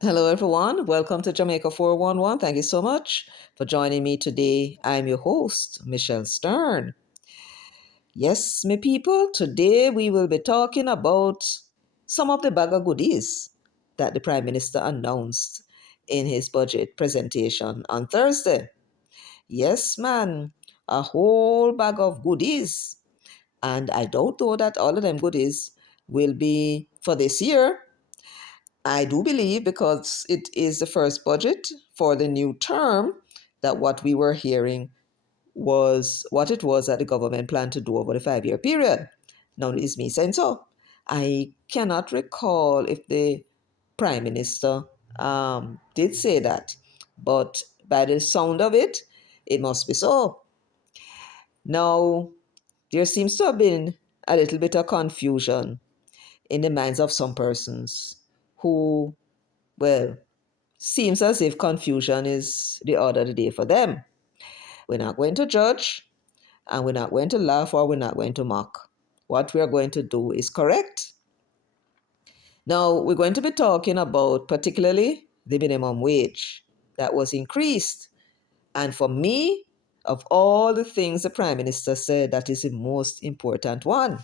Hello, everyone. Welcome to Jamaica 411. Thank you so much for joining me today. I'm your host, Michelle Stern. Yes, my people, today we will be talking about some of the bag of goodies that the Prime Minister announced in his budget presentation on Thursday. Yes, man, a whole bag of goodies. And I don't know that all of them goodies will be for this year. I do believe because it is the first budget for the new term that what we were hearing was what it was that the government planned to do over the 5 year period. Now, it is me saying so. I cannot recall if the Prime Minister did say that, but by the sound of it, it must be so. Now, there seems to have been a little bit of confusion in the minds of some persons who, well, seems as if confusion is the order of the day for them. We're not going to judge, and we're not going to laugh, or we're not going to mock. What we are going to do is correct. Now, we're going to be talking about particularly the minimum wage that was increased. And for me, of all the things the Prime Minister said, that is the most important one.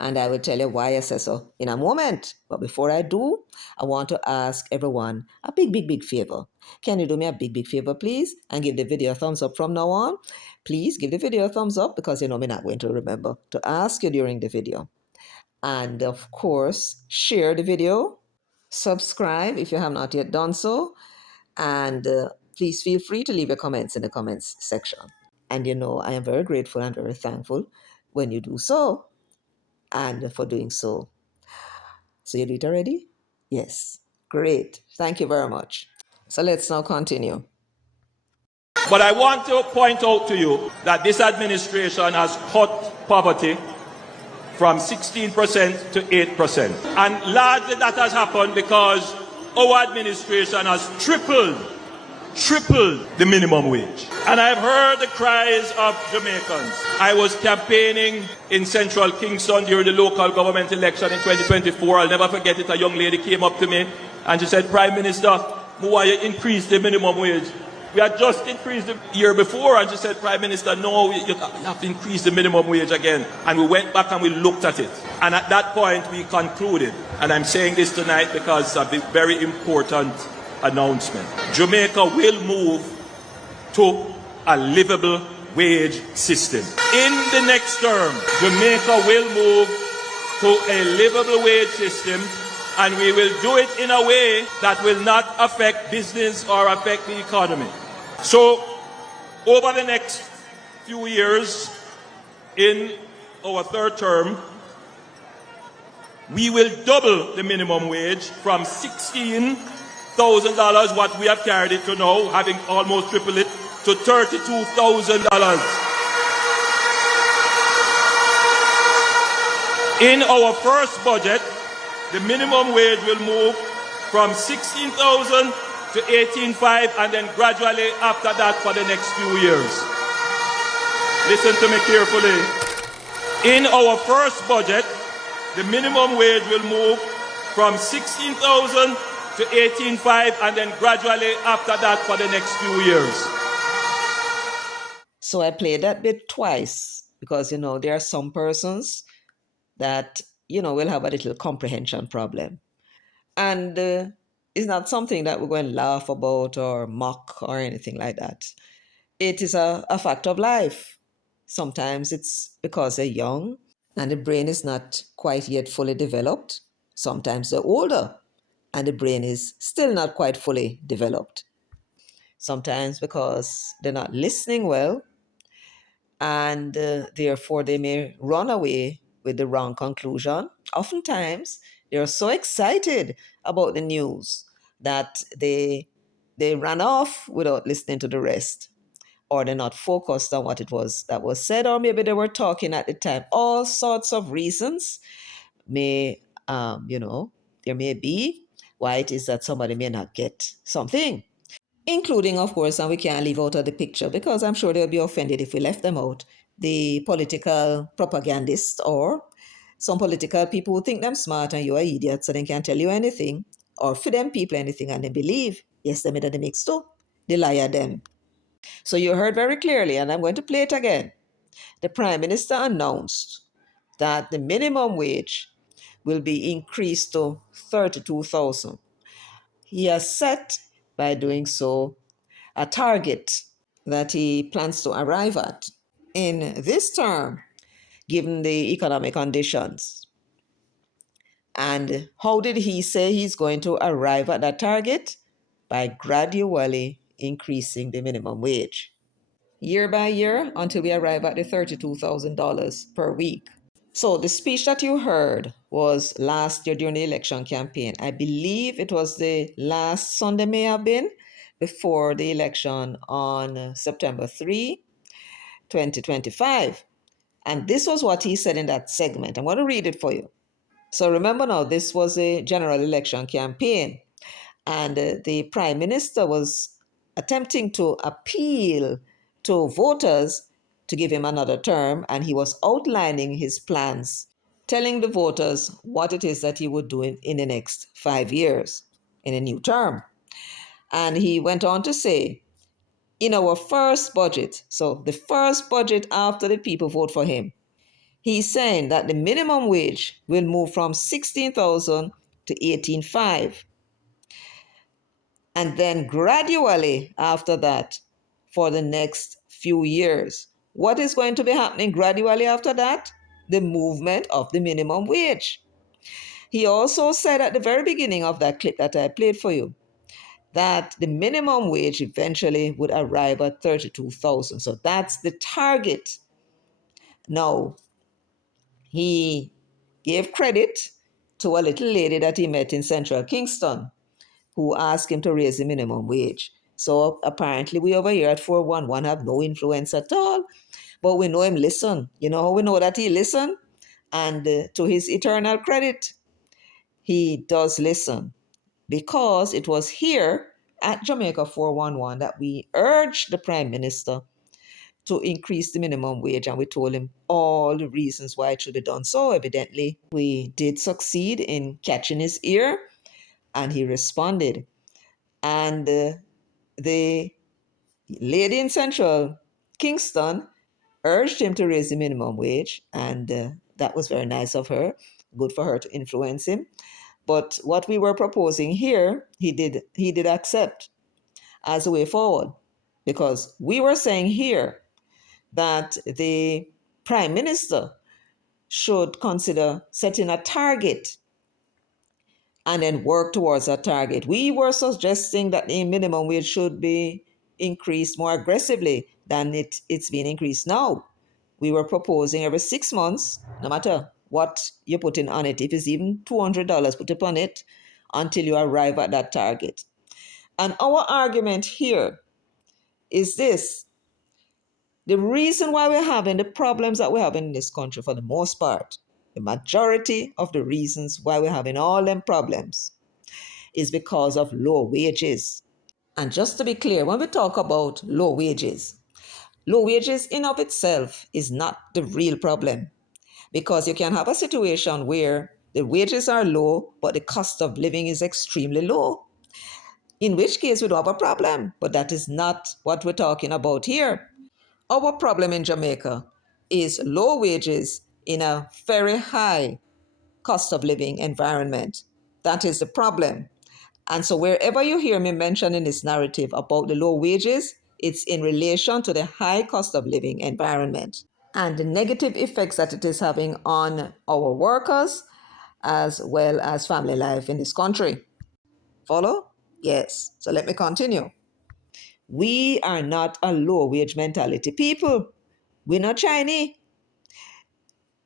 And I will tell you why I say so in a moment. But before I do, I want to ask everyone a big favor. Can you do me a big favor, please? And give the video a thumbs up from now on. Please give the video a thumbs up because you know me not going to remember to ask you during the video. And of course, share the video. Subscribe if you have not yet done so. And please feel free to leave your comments in the comments section. And you know, I am very grateful and very thankful when you do so and for doing so. So you do it already? Yes. Great. Thank you very much. So let's now continue. But I want to point out to you that this administration has cut poverty from 16% to 8%. And largely that has happened because our administration has tripled the minimum wage. And I've heard the cries of Jamaicans. I was campaigning in central Kingston during the local government election in 2024. I'll never forget it. A young lady came up to me and she said, Prime Minister, why you increase the minimum wage? We had just increased the year before, and she said, Prime Minister, no, you have to increase the minimum wage again. And we went back and we looked at it. And at that point, we concluded, and I'm saying this tonight because of the very important announcement. Jamaica will move to a livable wage system. In the next term, Jamaica will move to a livable wage system, and we will do it in a way that will not affect business or affect the economy. So, over the next few years, in our third term, we will double the minimum wage from $16,000, what we have carried it to now, having almost tripled it, to $32,000. In our first budget, the minimum wage will move from $16,000 to $18,500, and then gradually after that for the next few years. Listen to me carefully. In our first budget, the minimum wage will move from $16,000 to $18,500, and then gradually after that for the next few years. So I played that bit twice because, you know, there are some persons that, you know, will have a little comprehension problem. And it's not something that we're going to laugh about or mock or anything like that. It is a fact of life. Sometimes it's because they're young and the brain is not quite yet fully developed. Sometimes they're older and the brain is still not quite fully developed. Sometimes because they're not listening well and therefore they may run away with the wrong conclusion. Oftentimes, they are so excited about the news that they run off without listening to the rest, or they're not focused on what it was that was said, or maybe they were talking at the time. All sorts of reasons may, there may be why it is that somebody may not get something, including, of course, and we can't leave out of the picture because I'm sure they'll be offended if we left them out, the political propagandists or some political people who think them smart and you are idiots so they can't tell you anything. or for them people anything and they believe. Yes, them in the mix too. The liar them. So you heard very clearly, and I'm going to play it again. The Prime Minister announced that the minimum wage will be increased to 32,000. He has set, by doing so, a target that he plans to arrive at in this term, given the economic conditions. And how did he say he's going to arrive at that target? By gradually increasing the minimum wage, year by year, until we arrive at the $32,000 per week. So the speech that you heard was last year during the election campaign. I believe it was the last Sunday, may have been, before the election on September 3, 2025. And this was what he said in that segment. I'm going to read it for you. So remember now, this was a general election campaign, and the Prime Minister was attempting to appeal to voters to give him another term, and he was outlining his plans, telling the voters what it is that he would do in the next 5 years in a new term. And he went on to say, in our first budget, so the first budget after the people vote for him, he's saying that the minimum wage will move from 16,000 to 18,500. And then gradually after that, for the next few years, what is going to be happening gradually after that? The movement of the minimum wage. He also said at the very beginning of that clip that I played for you that the minimum wage eventually would arrive at 32,000. So that's the target. Now, he gave credit to a little lady that he met in Central Kingston who asked him to raise the minimum wage. So apparently we over here at 411 have no influence at all. But we know him listen. You know how we know that he listen? And to his eternal credit, he does listen. Because it was here at Jamaica 411 that we urged the Prime Minister to increase the minimum wage, and we told him all the reasons why it should be done. So evidently we did succeed in catching his ear, and he responded. And the lady in Central Kingston urged him to raise the minimum wage, and that was very nice of her. Good for her to influence him. But what we were proposing here, he did accept as a way forward, because we were saying here that the Prime Minister should consider setting a target and then work towards that target. We were suggesting that the minimum wage should be increased more aggressively than it's being increased now. We were proposing every 6 months, no matter what you're putting on it, if it's even $200 put upon it, until you arrive at that target. And our argument here is this: the reason why we're having the problems that we're having in this country, for the most part, the majority of the reasons why we're having all them problems, is because of low wages. And just to be clear, when we talk about low wages in of itself is not the real problem, because you can have a situation where the wages are low, but the cost of living is extremely low, in which case we don't have a problem. But that is not what we're talking about here. Our problem in Jamaica is low wages in a very high cost of living environment. That is the problem. And so wherever you hear me mentioning this narrative about the low wages, it's in relation to the high cost of living environment and the negative effects that it is having on our workers as well as family life in this country. Follow? Yes. So let me continue. We are not a low wage mentality people. We're not Chinese.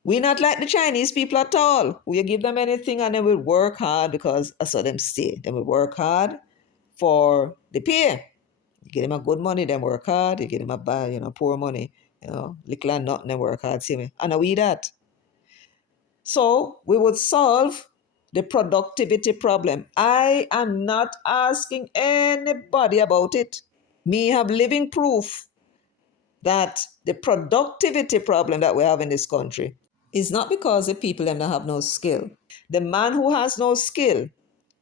We're not like the Chinese people at all. We give them anything and they will work hard because I saw them stay. They will work hard for the pay. You give them a good money, then work hard. You give them a bad, poor money, little and nothing, then work hard. See me? And we that. So we would solve the productivity problem. I am not asking anybody about it. Me have living proof that the productivity problem that we have in this country is not because the people them don't have no skill. The man who has no skill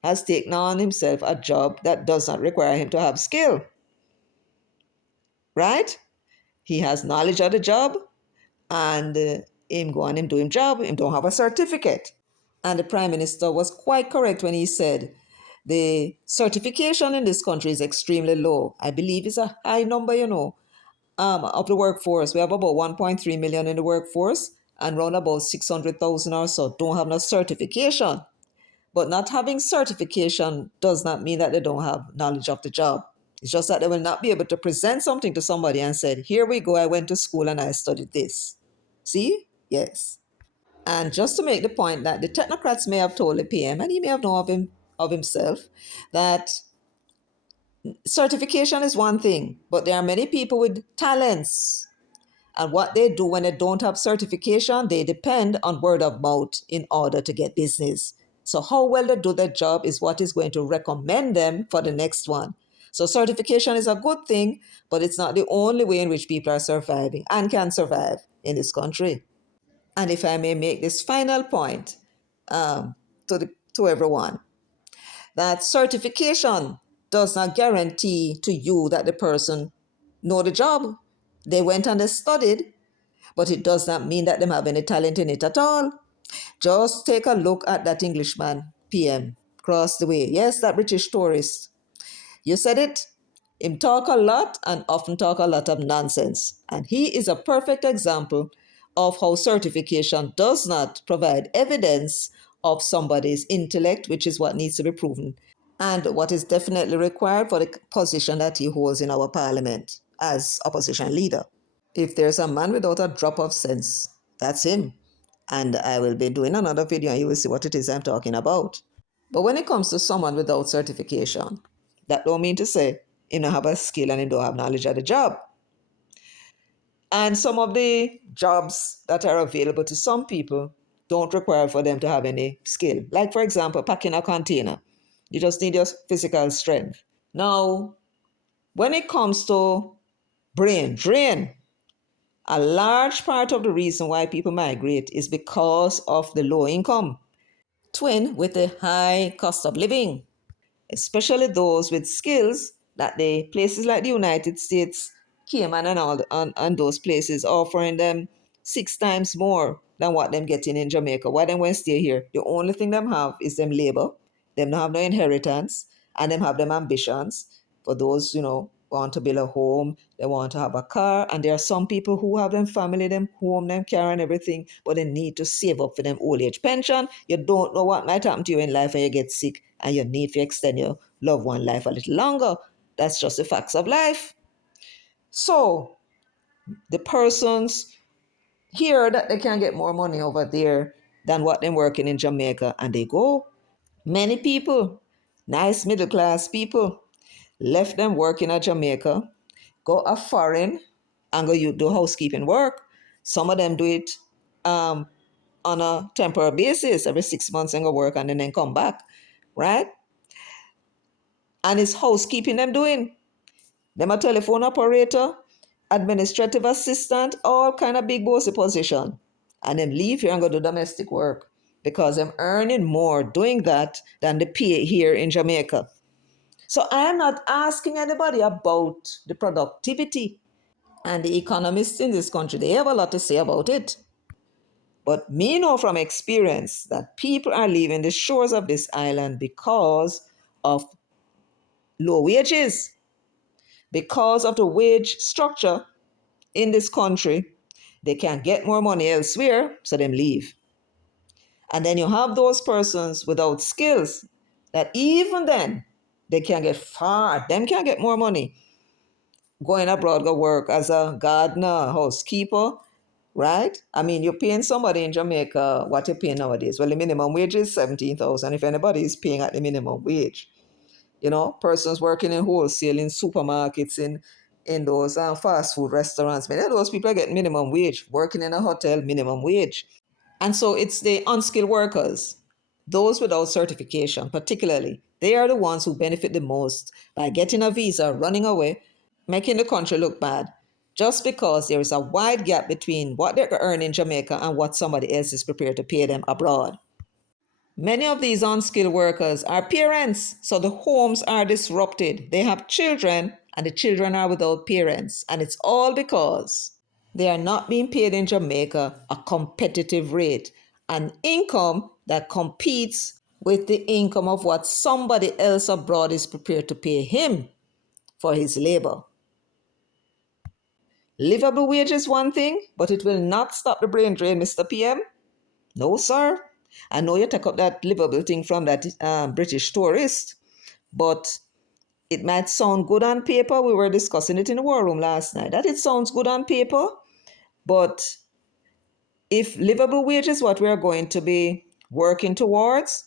has taken on himself a job that does not require him to have skill, right? He has knowledge of the job, and him go on him do him job, him don't have a certificate. And the Prime Minister was quite correct when he said the certification in this country is extremely low. I believe it's a high number, of the workforce. We have about 1.3 million in the workforce, and around about 600,000 or so don't have no certification. But not having certification does not mean that they don't have knowledge of the job. It's just that they will not be able to present something to somebody and said, here we go, I went to school and I studied this. See? Yes. And just to make the point that the technocrats may have told the PM, and he may have known of himself, that certification is one thing, but there are many people with talents. And what they do when they don't have certification, they depend on word of mouth in order to get business. So how well they do their job is what is going to recommend them for the next one. So certification is a good thing, but it's not the only way in which people are surviving and can survive in this country. And if I may make this final point to everyone, that certification does not guarantee to you that the person know the job. They went and they studied, but it does not mean that they have any talent in it at all. Just take a look at that Englishman, PM, across the way. Yes, that British tourist. You said it. Him talk a lot and often talk a lot of nonsense. And he is a perfect example of how certification does not provide evidence of somebody's intellect, which is what needs to be proven, and what is definitely required for the position that he holds in our parliament as opposition leader. If there's a man without a drop of sense, that's him. And I will be doing another video and you will see what it is I'm talking about. But when it comes to someone without certification, that don't mean to say he don't have a skill and he don't have knowledge of the job. And some of the jobs that are available to some people don't require for them to have any skill. Like, for example, packing a container. You just need your physical strength. Now, when it comes to brain drain, a large part of the reason why people migrate is because of the low income, twin with the high cost of living, especially those with skills that the places like the United States, Cayman and all and those places offering them 6 times more than what them getting in Jamaica. Why them want to stay here? The only thing them have is them labor. Them don't have no inheritance, and them have them ambitions. For those, want to build a home, they want to have a car, and there are some people who have them family, them home, them car and everything, but they need to save up for them old age pension. You don't know what might happen to you in life when you get sick, and you need to extend your loved one life a little longer. That's just the facts of life. So the persons hear that they can get more money over there than what they're working in Jamaica, and they go. Many people, nice middle class people, left them working at Jamaica, go a foreign and go you do housekeeping work. Some of them do it on a temporary basis every 6 months and go work and then come back, right? And it's housekeeping them doing. Them a telephone operator, administrative assistant, all kind of big bossy position. And them leave here and go do domestic work because I'm earning more doing that than the pay here in Jamaica. So I'm not asking anybody about the productivity. And the economists in this country, they have a lot to say about it. But me know from experience that people are leaving the shores of this island because of low wages, because of the wage structure in this country. They can get more money elsewhere, so them leave. And then you have those persons without skills that even then they can get far, them can get more money going abroad, go work as a gardener, housekeeper, right? I mean, you're paying somebody in Jamaica what you're paying nowadays. Well, the minimum wage is 17,000 if anybody is paying at the minimum wage. Persons working in wholesale, in supermarkets, in those fast food restaurants. Many of those people are getting minimum wage. Working in a hotel, minimum wage. And so it's the unskilled workers, those without certification particularly, they are the ones who benefit the most by getting a visa, running away, making the country look bad, just because there is a wide gap between what they earn in Jamaica and what somebody else is prepared to pay them abroad. Many of these unskilled workers are parents, so the homes are disrupted. They have children, and the children are without parents. And it's all because they are not being paid in Jamaica a competitive rate, an income that competes with the income of what somebody else abroad is prepared to pay him for his labor. Livable wage is one thing, but it will not stop the brain drain, Mr. PM. No, sir. I know you took up that livable thing from that British tourist, but it might sound good on paper. We were discussing it in the war room last night. That it sounds good on paper, but if livable wage is what we're going to be working towards,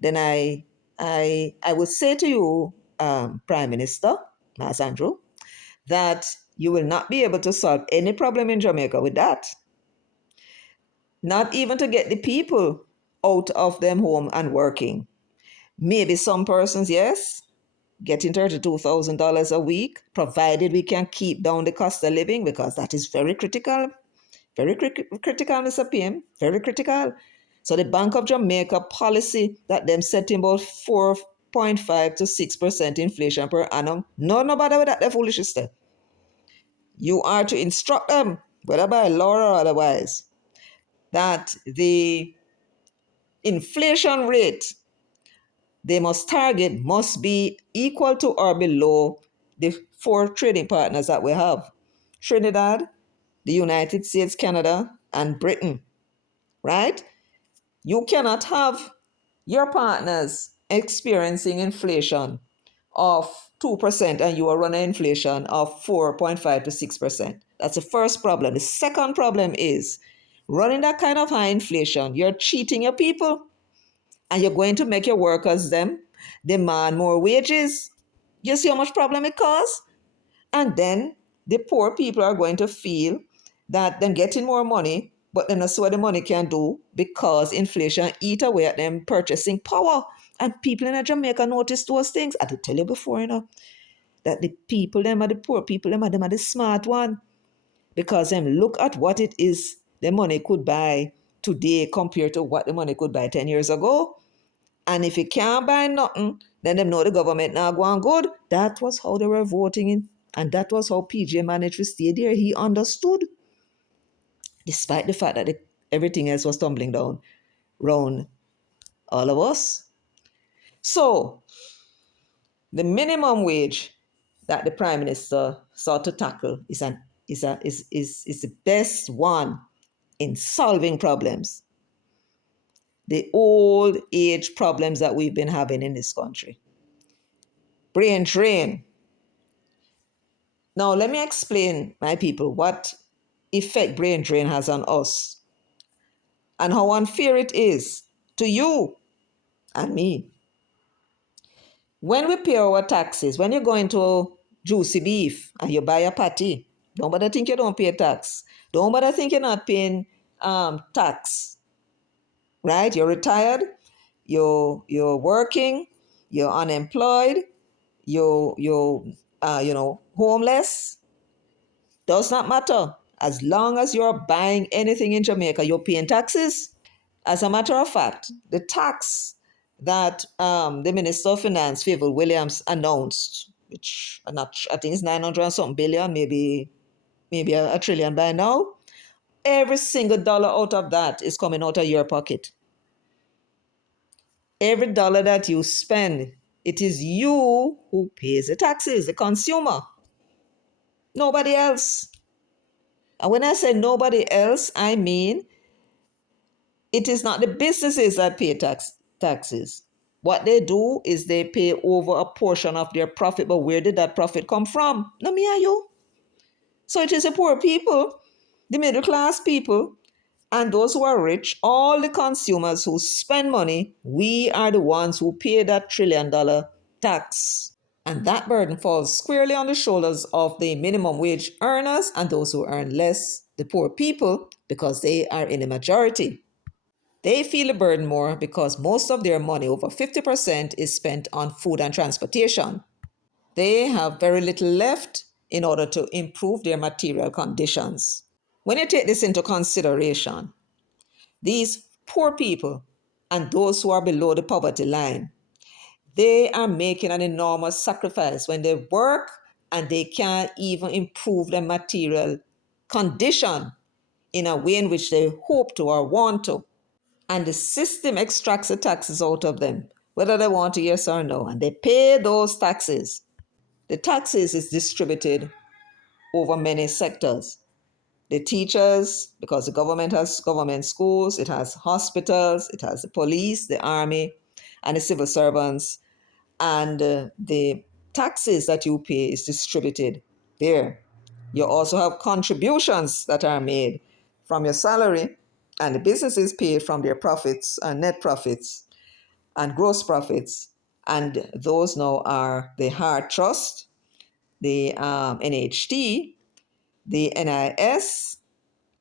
then I would say to you, Prime Minister Mas Andrew, that you will not be able to solve any problem in Jamaica with that. Not even to get the people out of them home and working. Maybe some persons, yes, getting $32,000 a week, provided we can keep down the cost of living, because that is very critical. Very critical, Mr. PM. Very critical. So the Bank of Jamaica policy that them setting about 4.5 to 6% inflation per annum. No bother with that, they're foolish sister. You are to instruct them, whether by law or otherwise, that the inflation rate they must target must be equal to or below the four trading partners that we have: Trinidad, the United States, Canada, and Britain, right? You cannot have your partners experiencing inflation of 2% and you are running inflation of 4.5 to 6%. That's the first problem. The second problem is running that kind of high inflation, you're cheating your people, and you're going to make your workers them demand more wages. You see how much problem it causes? And then the poor people are going to feel that they're getting more money, but then that's what the money can do, because inflation eat away at them purchasing power. And people in Jamaica notice those things. I did tell you before, that the people, them are the poor people, them are the smart one. Because them look at what it is the money could buy today compared to what the money could buy 10 years ago. And if you can't buy nothing, then them know the government now going good. That was how they were voting in. And that was how PJ managed to stay there. He understood, despite the fact that everything else was tumbling down round all of us. So, the minimum wage that the Prime Minister sought to tackle is the best one in solving problems. The old age problems that we've been having in this country. Brain drain. Now, let me explain, my people, what effect brain drain has on us and how unfair it is to you and me. When we pay our taxes, when you go into juicy beef and you buy a patty, don't bother think you don't pay tax. Don't bother think you're not paying tax, right? You're retired, you're working, you're unemployed, you're homeless. Does not matter. As long as you're buying anything in Jamaica, you're paying taxes. As a matter of fact, the tax that the Minister of Finance, Favor Williams, announced, which I think is 900 and something billion, maybe a trillion by now, every single dollar out of that is coming out of your pocket. Every dollar that you spend, it is you who pays the taxes, the consumer. Nobody else. And when I say nobody else, I mean it is not the businesses that pay taxes. What they do is they pay over a portion of their profit, but where did that profit come from? No, me and you. So it is the poor people, the middle class people, and those who are rich, all the consumers who spend money, we are the ones who pay that $1 trillion tax. And that burden falls squarely on the shoulders of the minimum wage earners and those who earn less, the poor people, because they are in the majority. They feel the burden more because most of their money, over 50%, is spent on food and transportation. They have very little left in order to improve their material conditions. When you take this into consideration, these poor people and those who are below the poverty line. They are making an enormous sacrifice when they work and they can't even improve their material condition in a way in which they hope to or want to. And the system extracts the taxes out of them, whether they want to, yes or no. And they pay those taxes. The taxes is distributed over many sectors. The teachers, because the government has government schools, it has hospitals, it has the police, the army, and the civil servants. And the taxes that you pay is distributed there. You also have contributions that are made from your salary, and the businesses pay from their profits and net profits and gross profits. And those now are the Hard Trust, the NHT, the NIS,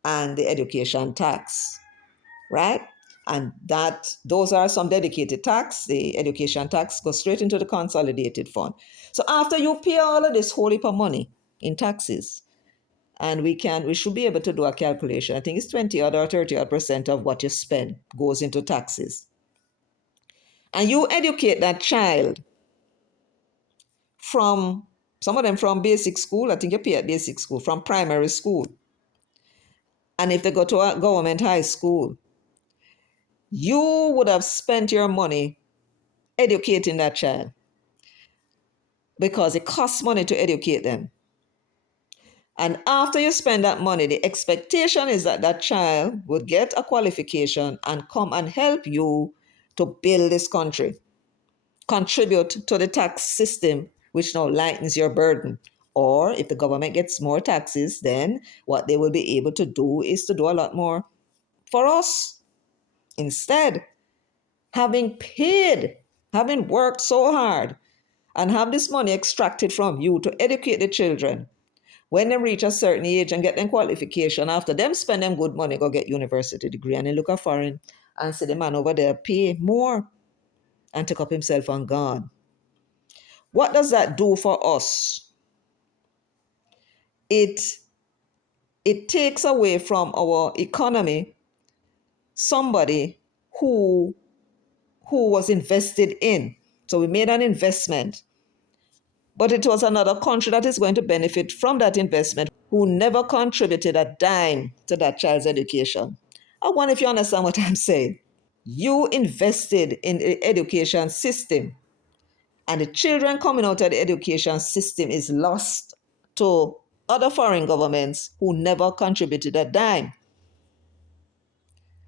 and the education tax, right? And those are some dedicated tax. The education tax goes straight into the consolidated fund. So after you pay all of this whole heap of money in taxes, and we should be able to do a calculation. I think it's 20 or 30% of what you spend goes into taxes. And you educate that child from, some of them from basic school, I think you pay at basic school, from primary school. And if they go to a government high school, you would have spent your money educating that child because it costs money to educate them. And after you spend that money, the expectation is that that child would get a qualification and come and help you to build this country, contribute to the tax system, which now lightens your burden. Or if the government gets more taxes, then what they will be able to do is to do a lot more for us. Instead, having worked so hard and have this money extracted from you to educate the children, when they reach a certain age and get them qualification, after them spend them good money, go get university degree, and they look at foreign and say the man over there pay more and take up himself on God. What does that do for us? It takes away from our economy somebody who was invested in. So we made an investment, but it was another country that is going to benefit from that investment who never contributed a dime to that child's education. I wonder if you understand what I'm saying. You invested in the education system, and the children coming out of the education system is lost to other foreign governments who never contributed a dime.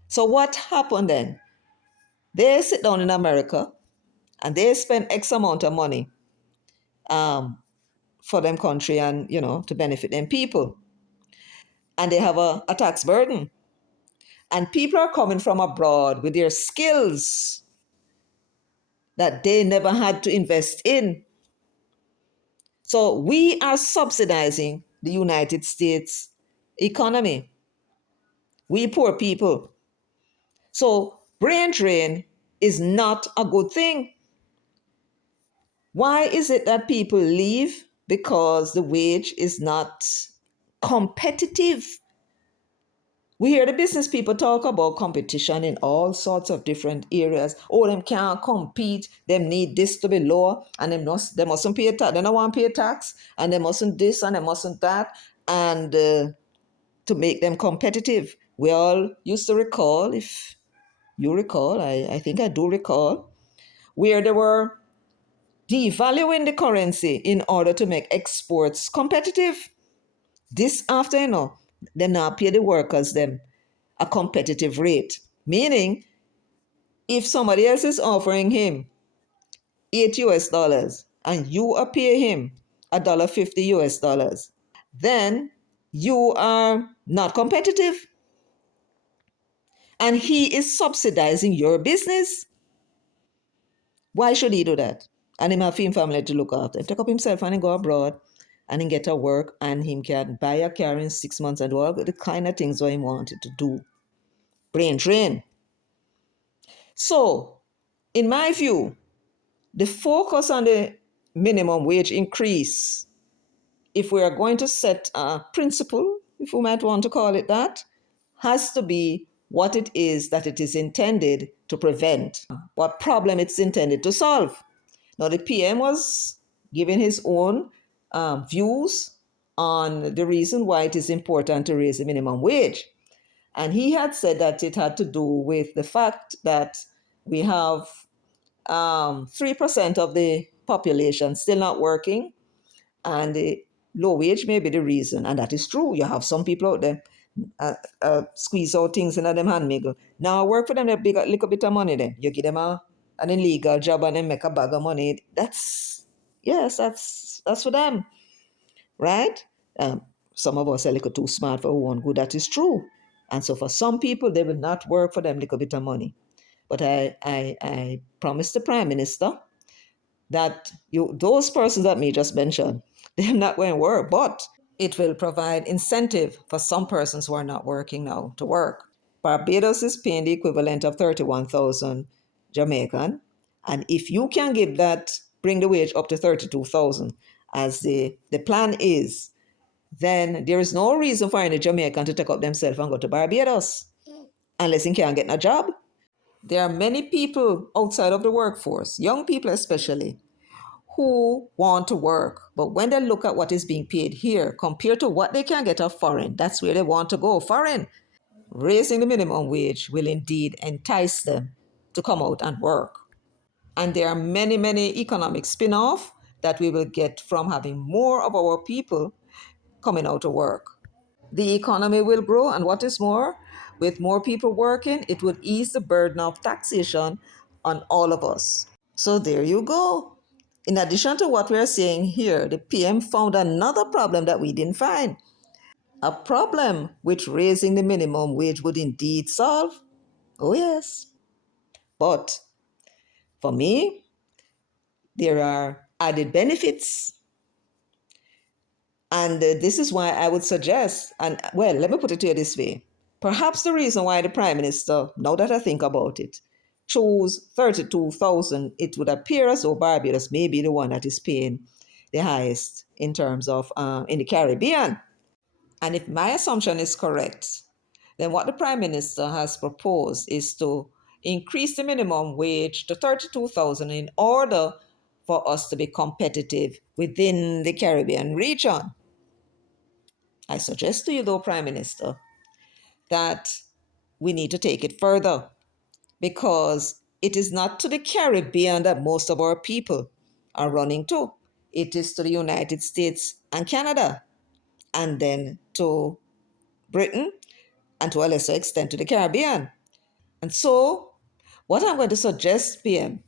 So what happened then? They sit down in America and they spend X amount of money for them country and, to benefit them people. And they have a tax burden. And people are coming from abroad with their skills that they never had to invest in. So we are subsidizing the United States economy. We poor people. So brain drain is not a good thing. Why is it that people leave? Because the wage is not competitive. We hear the business people talk about competition in all sorts of different areas. Oh, them can't compete. Them need this to be lower, and they mustn't pay tax. They don't want to pay tax, and they mustn't this and they mustn't that, and to make them competitive. We all used to recall, if you recall, I think I do recall, where they were devaluing the currency in order to make exports competitive. This after, they now pay the workers them a competitive rate. Meaning, if somebody else is offering him $8 and you are pay him $1.50, then you are not competitive. And he is subsidizing your business. Why should he do that? And him have him family to look after. He take up himself and he go abroad and he get a work and him can buy a car in 6 months and do all the kind of things what he wanted to do. Brain drain. So, in my view, the focus on the minimum wage increase, if we are going to set a principle, if we might want to call it that, has to be what it is that it is intended to prevent, what problem it's intended to solve. Now, the PM was giving his own views on the reason why it is important to raise the minimum wage. And he had said that it had to do with the fact that we have 3% of the population still not working, and the low wage may be the reason. And that is true. You have some people out there squeeze out things in them hand miggle. Now work for them a big little bit of money then. You give them an illegal job and then make a bag of money. That's for them, right? Some of us are a little too smart for one good. That is true. And so for some people, they will not work for them little bit of money. But I promised the Prime Minister that those persons that me just mentioned, they're not going to work, but it will provide incentive for some persons who are not working now to work. Barbados is paying the equivalent of 31,000 Jamaican, and if you can give that, bring the wage up to 32,000, as the plan is, then there is no reason for any Jamaican to take up themselves and go to Barbados unless he can't get a job. There are many people outside of the workforce, young people especially, who want to work, but when they look at what is being paid here compared to what they can get off foreign, that's where they want to go, foreign. Raising the minimum wage will indeed entice them to come out and work. And there are many, many economic spin-off that we will get from having more of our people coming out to work. The economy will grow, and what is more, with more people working, it would ease the burden of taxation on all of us. So there you go. In addition to what we're saying here, the PM found another problem that we didn't find. A problem which raising the minimum wage would indeed solve. Oh, yes. But for me, there are added benefits. And this is why I would suggest, and well, let me put it to you this way. Perhaps the reason why the Prime Minister, now that I think about it, chose 32,000, it would appear as though Barbados may be the one that is paying the highest in terms of in the Caribbean. And if my assumption is correct, then what the Prime Minister has proposed is to increase the minimum wage to 32,000 in order for us to be competitive within the Caribbean region. I suggest to you, though, Prime Minister, that we need to take it further, because it is not to the Caribbean that most of our people are running to. It is to the United States and Canada, and then to Britain, and to a lesser extent to the Caribbean. And so, what I'm going to suggest, PM,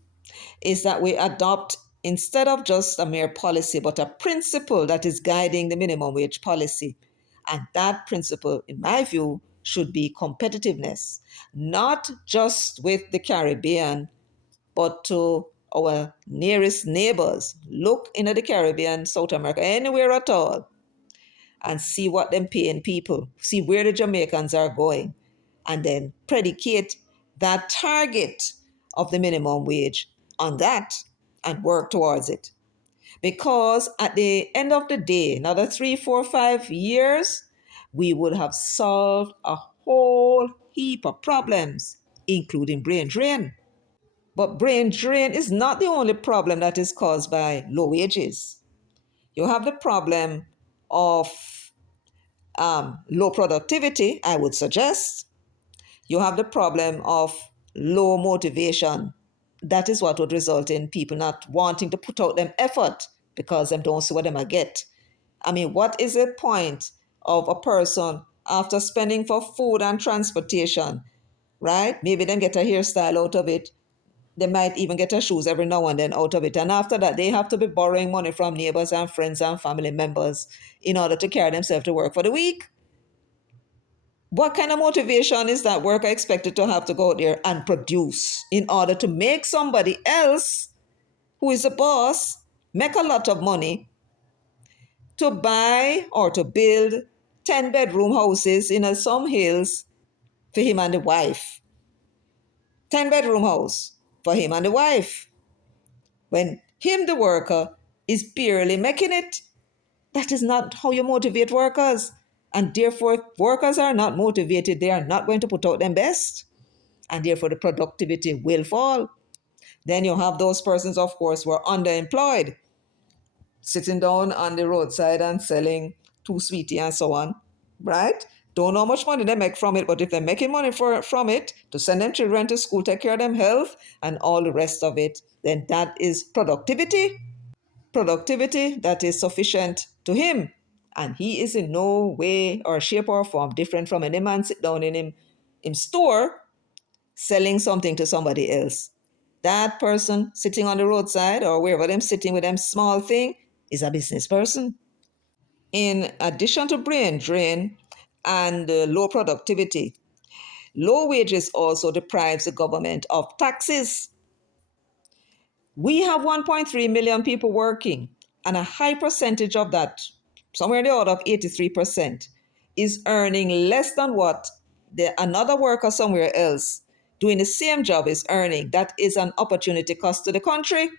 is that we adopt, instead of just a mere policy, but a principle that is guiding the minimum wage policy. And that principle, in my view, should be competitiveness, not just with the Caribbean, but to our nearest neighbors. Look into the Caribbean, South America, anywhere at all, and see what them paying people, see where the Jamaicans are going, and then predicate that target of the minimum wage on that and work towards it. Because at the end of the day, another 3, 4, 5 years, we would have solved a whole heap of problems, including brain drain. But brain drain is not the only problem that is caused by low wages. You have the problem of low productivity, I would suggest. You have the problem of low motivation. That is what would result in people not wanting to put out them effort because them don't see what them get. I mean, what is the point of a person after spending for food and transportation, right? Maybe then get a hairstyle out of it. They might even get a shoes every now and then out of it. And after that, they have to be borrowing money from neighbors and friends and family members in order to carry themselves to work for the week. What kind of motivation is that worker expected to have to go out there and produce in order to make somebody else who is a boss make a lot of money to buy or to build 10-bedroom houses in some hills for him and the wife? 10-bedroom house for him and the wife, when him, the worker, is barely making it. That is not how you motivate workers. And therefore, if workers are not motivated, they are not going to put out their best. And therefore, the productivity will fall. Then you have those persons, of course, who are underemployed, sitting down on the roadside and selling two sweetie and so on, right? Don't know how much money they make from it, but if they're making money from it to send them children to school, take care of them health, and all the rest of it, then that is productivity. Productivity that is sufficient to him. And he is in no way or shape or form different from any man sit down in him store selling something to somebody else. That person sitting on the roadside or wherever them sitting with them small thing is a business person. In addition to brain drain and low productivity, low wages also deprives the government of taxes. We have 1.3 million people working, and a high percentage of that, somewhere in the order of 83%, is earning less than what another worker somewhere else doing the same job is earning. That is an opportunity cost to the country.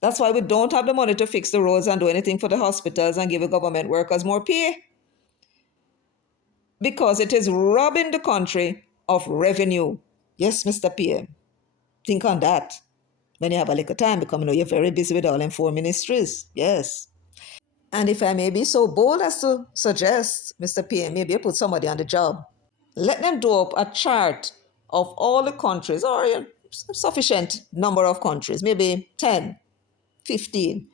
That's why we don't have the money to fix the roads and do anything for the hospitals and give the government workers more pay. Because it is robbing the country of revenue. Yes, Mr. PM, think on that. When you have a little time, because you know you're very busy with all them four ministries. Yes. And if I may be so bold as to suggest, Mr. PM, maybe you put somebody on the job. Let them do up a chart of all the countries, or a sufficient number of countries, maybe 10, 15,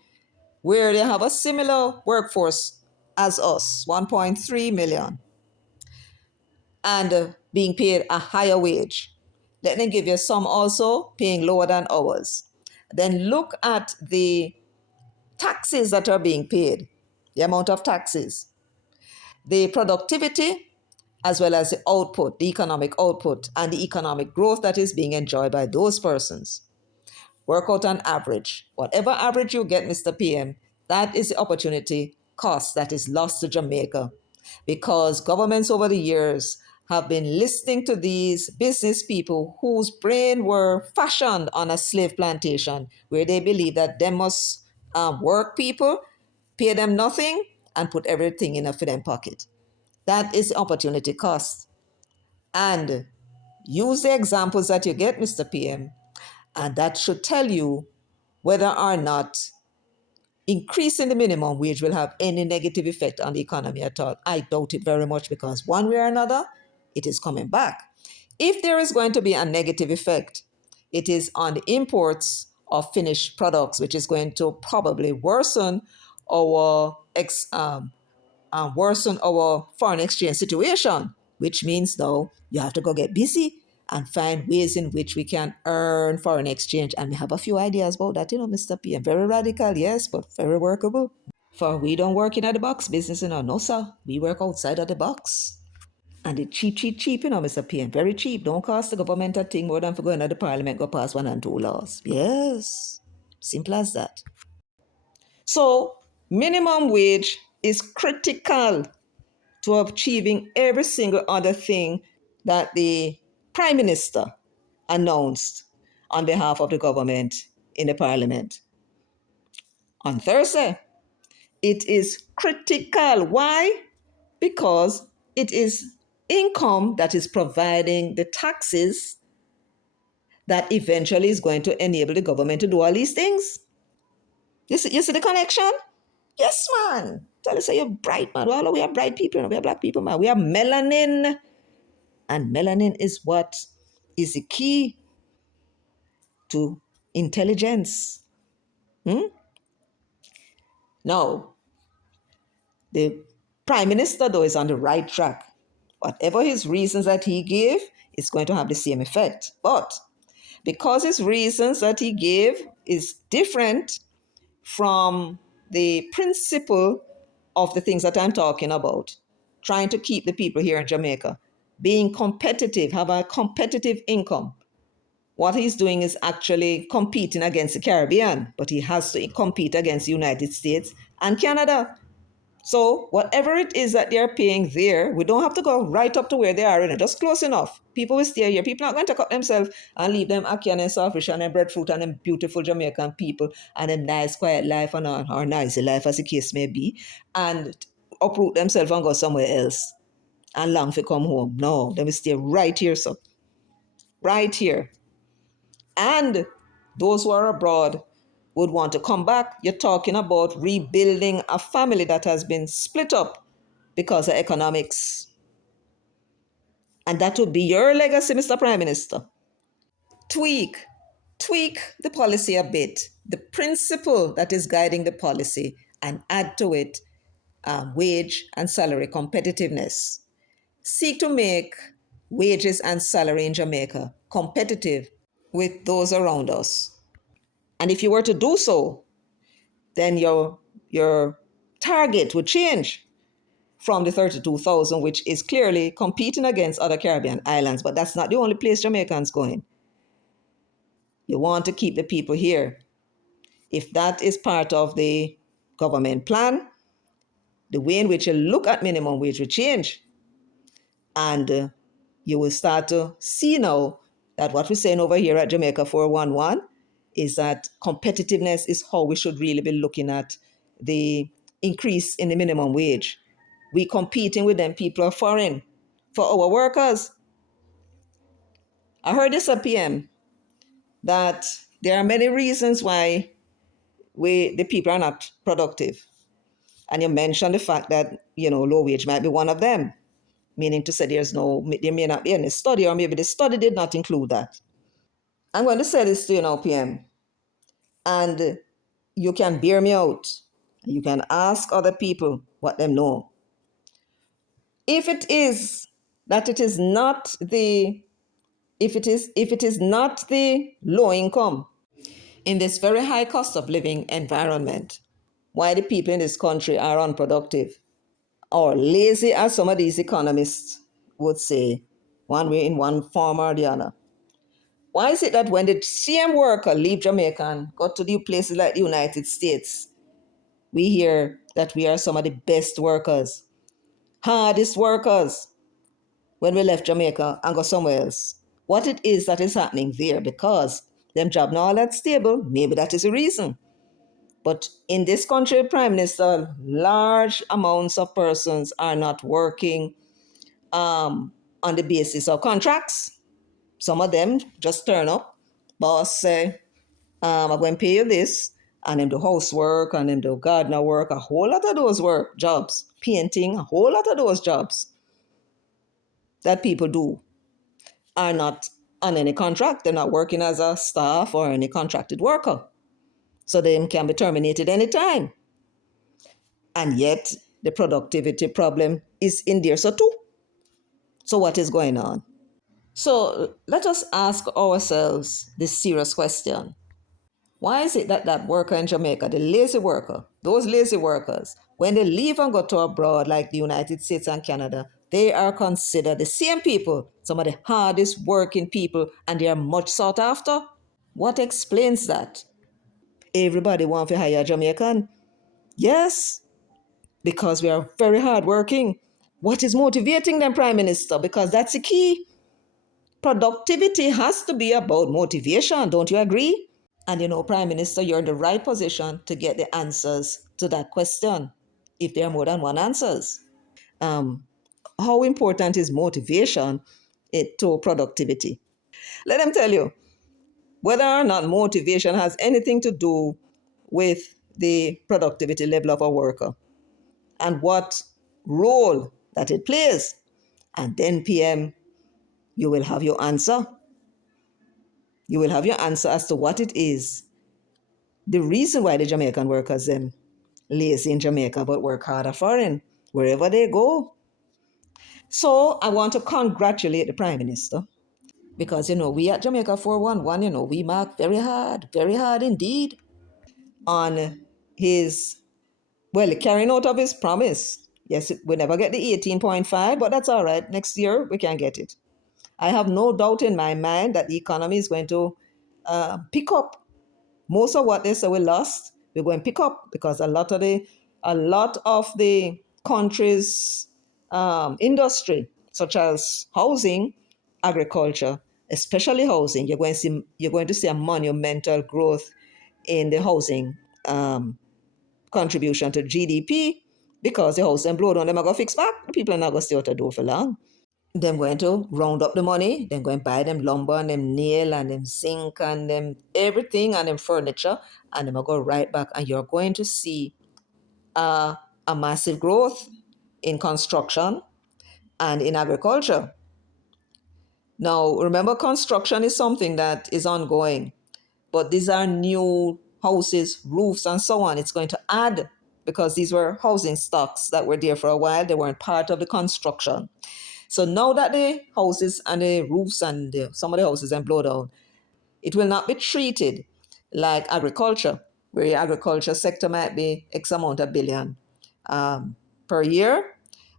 where they have a similar workforce as us, 1.3 million, and being paid a higher wage. Let them give you some also paying lower than ours. Then look at the taxes that are being paid, the amount of taxes, the productivity, as well as the output, the economic output, and the economic growth that is being enjoyed by those persons. Work out an average. Whatever average you get, Mr. PM, that is the opportunity cost that is lost to Jamaica, because governments over the years have been listening to these business people whose brain were fashioned on a slave plantation, where they believe that they must work people, pay them nothing, and put everything in a for them pocket. That is the opportunity cost. And use the examples that you get, Mr. PM, and that should tell you whether or not increasing the minimum wage will have any negative effect on the economy at all. I doubt it very much, because one way or another, it is coming back. If there is going to be a negative effect, it is on the imports of finished products, which is going to probably our worsen our foreign exchange situation, which means though you have to go get busy and find ways in which we can earn foreign exchange. And we have a few ideas about that, Mr. PM. Very radical, yes, but very workable. For we don't work in the box business, no, sir. We work outside of the box. And it cheap, Mr. PM. Very cheap. Don't cost the government a thing more than for going to the parliament, go pass one and two laws. Yes. Simple as that. So, minimum wage is critical to achieving every single other thing that the Prime Minister announced on behalf of the government in the Parliament on Thursday. It is critical. Why? Because it is income that is providing the taxes that eventually is going to enable the government to do all these things. You see the connection? Yes, man. Tell us, say you're bright, man. Well, we are bright people. We are black people, man. We are melanin. And melanin is what is the key to intelligence. Now, the Prime Minister, though, is on the right track. Whatever his reasons that he gave, it's going to have the same effect. But because his reasons that he gave is different from the principle of the things that I'm talking about, trying to keep the people here in Jamaica, being competitive, have a competitive income. What he's doing is actually competing against the Caribbean, but he has to compete against the United States and Canada. So whatever it is that they're paying there, we don't have to go right up to where they are, just close enough. People will stay here. People are not going to cut themselves and leave them ackee and them saltfish and them breadfruit and them beautiful Jamaican people and them nice quiet life and or noisy life as the case may be, and uproot themselves and go somewhere else and long for come home. No, they will stay right here, so right here. And those who are abroad would want to come back. You're talking about rebuilding a family that has been split up because of economics. And that would be your legacy, Mr. Prime Minister. Tweak, tweak the policy a bit, the principle that is guiding the policy, and add to it wage and salary competitiveness. Seek to make wages and salary in Jamaica competitive with those around us. And if you were to do so, then your target would change from the 32,000, which is clearly competing against other Caribbean islands. But that's not the only place Jamaicans going. You want to keep the people here. If that is part of the government plan, the way in which you look at minimum wage will change. And you will start to see now that what we're saying over here at Jamaica 411 is that competitiveness is how we should really be looking at the increase in the minimum wage. We competing with them people are foreign for our workers. I heard this at PM that there are many reasons why the people are not productive. And you mentioned the fact that, low wage might be one of them, meaning to say there may not be any study, or maybe the study did not include that. I'm going to say this to you now, PM, and you can bear me out. You can ask other people what they know. If it is that it is not the if it is not the low income in this very high cost of living environment, why the people in this country are unproductive or lazy, as some of these economists would say, one way in one form or the other. Why is it that when the same worker leave Jamaica and go to the places like the United States, we hear that we are some of the best workers, hardest workers, when we left Jamaica and go somewhere else? What it is that is happening there, because them job not all that stable, maybe that is the reason. But in this country, Prime Minister, large amounts of persons are not working on the basis of contracts. Some of them just turn up, boss say, I'm going to pay you this, and them do housework, and them do gardener work, a whole lot of those work jobs, painting, a whole lot of those jobs that people do are not on any contract. They're not working as a staff or any contracted worker. So they can be terminated anytime. And yet the productivity problem is in there so too. So what is going on? So let us ask ourselves this serious question. Why is it that that worker in Jamaica, the lazy worker, those lazy workers, when they leave and go to abroad like the United States and Canada, they are considered the same people, some of the hardest working people, and they are much sought after? What explains that? Everybody wants to hire a Jamaican. Yes, because we are very hardworking. What is motivating them, Prime Minister? Because that's the key. Productivity has to be about motivation. Don't you agree? And Prime Minister, you're in the right position to get the answers to that question, if there are more than one answers. How important is motivation to productivity? Let them tell you, whether or not motivation has anything to do with the productivity level of a worker and what role that it plays. And then, PM, you will have your answer. You will have your answer as to what it is. The reason why the Jamaican workers lazy in Jamaica but work harder foreign, wherever they go. So I want to congratulate the Prime Minister, because, we at Jamaica 411, we mark very hard indeed on his, carrying out of his promise. Yes, we never get the 18.5, but that's all right. Next year, we can get it. I have no doubt in my mind that the economy is going to pick up. Most of what they say we lost, we're going to pick up, because a lot of the country's industry, such as housing, agriculture, especially housing, you're going to see a monumental growth in the housing contribution to GDP, because the house them blow down, them are going to fix back. The people are not going to stay out the door for long. Them going to round up the money, then go and buy them lumber and them nail and them zinc and them everything and them furniture, and them are go right back, and you're going to see a massive growth in construction and in agriculture. Now, remember, construction is something that is ongoing, but these are new houses, roofs, and so on. It's going to add, because these were housing stocks that were there for a while. They weren't part of the construction. So now that the houses and the roofs and some of the houses are blown down, it will not be treated like agriculture, where the agriculture sector might be X amount of billion per year,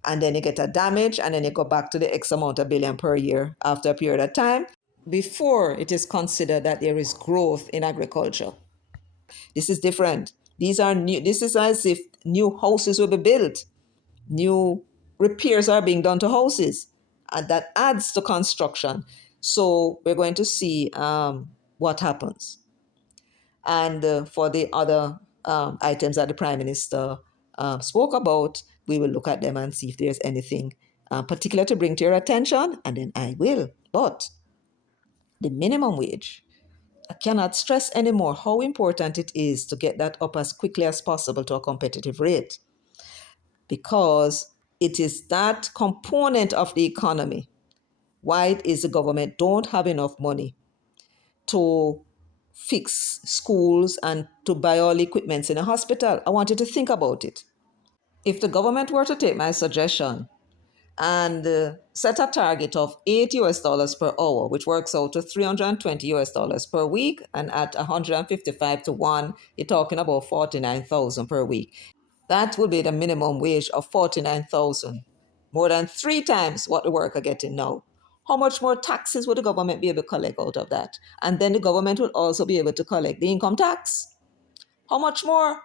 and then you get a damage, and then you go back to the X amount of billion per year after a period of time before it is considered that there is growth in agriculture. This is different. These are new. This is as if new houses will be built, new repairs are being done to houses, and that adds to construction. So we're going to see what happens. And for the other items that the Prime Minister spoke about, we will look at them and see if there's anything particular to bring to your attention, and then I will. But the minimum wage, I cannot stress anymore how important it is to get that up as quickly as possible to a competitive rate, because it is that component of the economy. Why it is the government don't have enough money to fix schools and to buy all equipments in a hospital. I want you to think about it. If the government were to take my suggestion and set a target of $8 per hour, which works out to $320 per week, and at 155 to 1, you're talking about 49,000 per week. That would be the minimum wage of 49,000, more than 3 times what the worker getting now. How much more taxes would the government be able to collect out of that? And then the government will also be able to collect the income tax. How much more?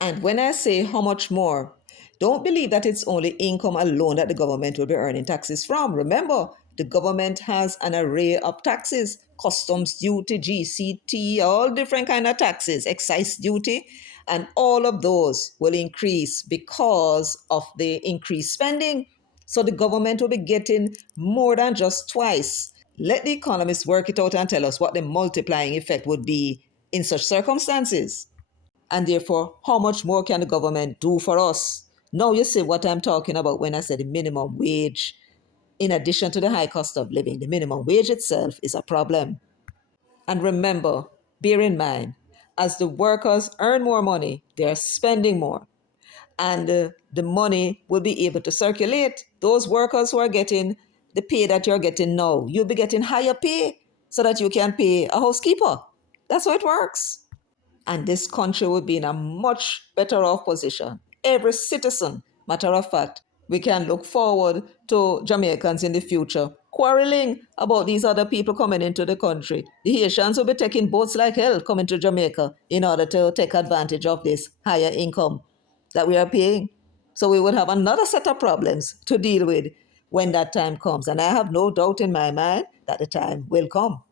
And when I say how much more, don't believe that it's only income alone that the government will be earning taxes from. Remember, the government has an array of taxes: customs duty, GCT, all different kind of taxes, excise duty, and all of those will increase because of the increased spending. So the government will be getting more than just twice. Let the economists work it out and tell us what the multiplying effect would be in such circumstances. And therefore, how much more can the government do for us? Now you see what I'm talking about when I say the minimum wage. In addition to the high cost of living, the minimum wage itself is a problem. And remember, bear in mind, as the workers earn more money, they're spending more. And the money will be able to circulate. Those workers who are getting the pay that you're getting now, you'll be getting higher pay so that you can pay a housekeeper. That's how it works. And this country would be in a much better off position. Every citizen, matter of fact, we can look forward to Jamaicans in the future quarreling about these other people coming into the country. The Haitians will be taking boats like hell coming to Jamaica in order to take advantage of this higher income that we are paying. So we would have another set of problems to deal with when that time comes. And I have no doubt in my mind that the time will come.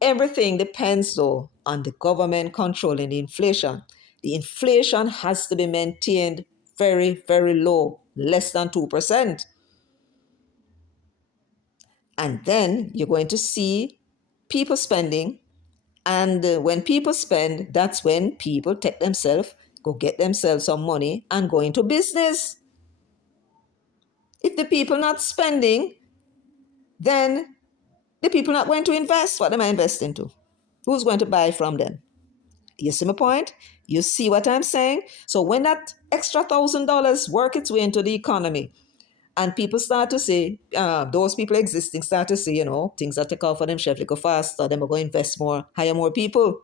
Everything depends, though, on the government controlling the inflation. The inflation has to be maintained very, very low, less than 2%. And then you're going to see people spending. And when people spend, that's when people take themselves, go get themselves some money and go into business. If the people not spending, then the people not going to invest. What am I investing to? Who's going to buy from them? You see my point? You see what I'm saying? So when that extra $1,000 work its way into the economy, and people start to say, those people existing start to say, things that take off for them, chef, go faster, them are going to invest more, hire more people.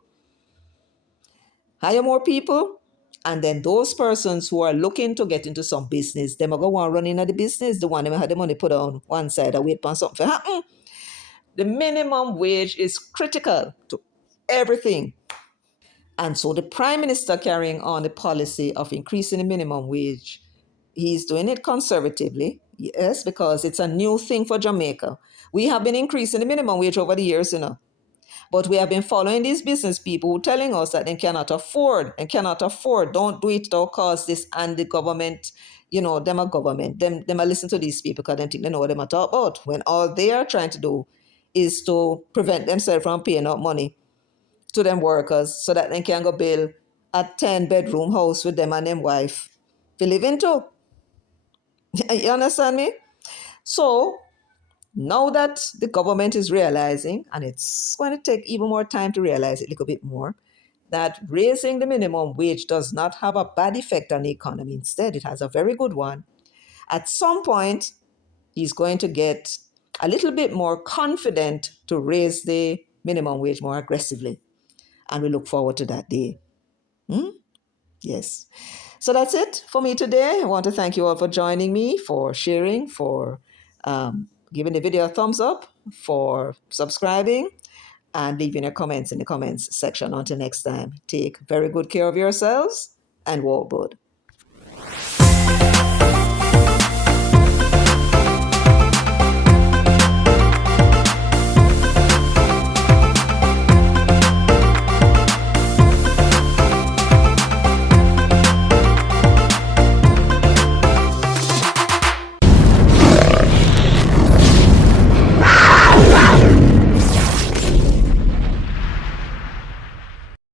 And then those persons who are looking to get into some business, them are going to want to run into the business, the one that had the money put on one side and wait for something to happen. The minimum wage is critical to everything. And so the Prime Minister carrying on the policy of increasing the minimum wage, he's doing it conservatively, yes, because it's a new thing for Jamaica. We have been increasing the minimum wage over the years, But we have been following these business people who are telling us that they cannot afford and cannot afford. Don't do it, don't cause this. And the government, them a government. Them a listen to these people because they think they know what they are talking about. When all they are trying to do is to prevent themselves from paying out money to them workers so that they can go build a 10-bedroom house with them and them wife to live into. You understand me? So now that the government is realizing, and it's going to take even more time to realize it a little bit more, that raising the minimum wage does not have a bad effect on the economy. Instead, it has a very good one. At some point, he's going to get a little bit more confident to raise the minimum wage more aggressively. And we look forward to that day. Yes. So that's it for me today. I want to thank you all for joining me, for sharing, for giving the video a thumbs up, for subscribing, and leaving your comments in the comments section. Until next time, take very good care of yourselves and walk good.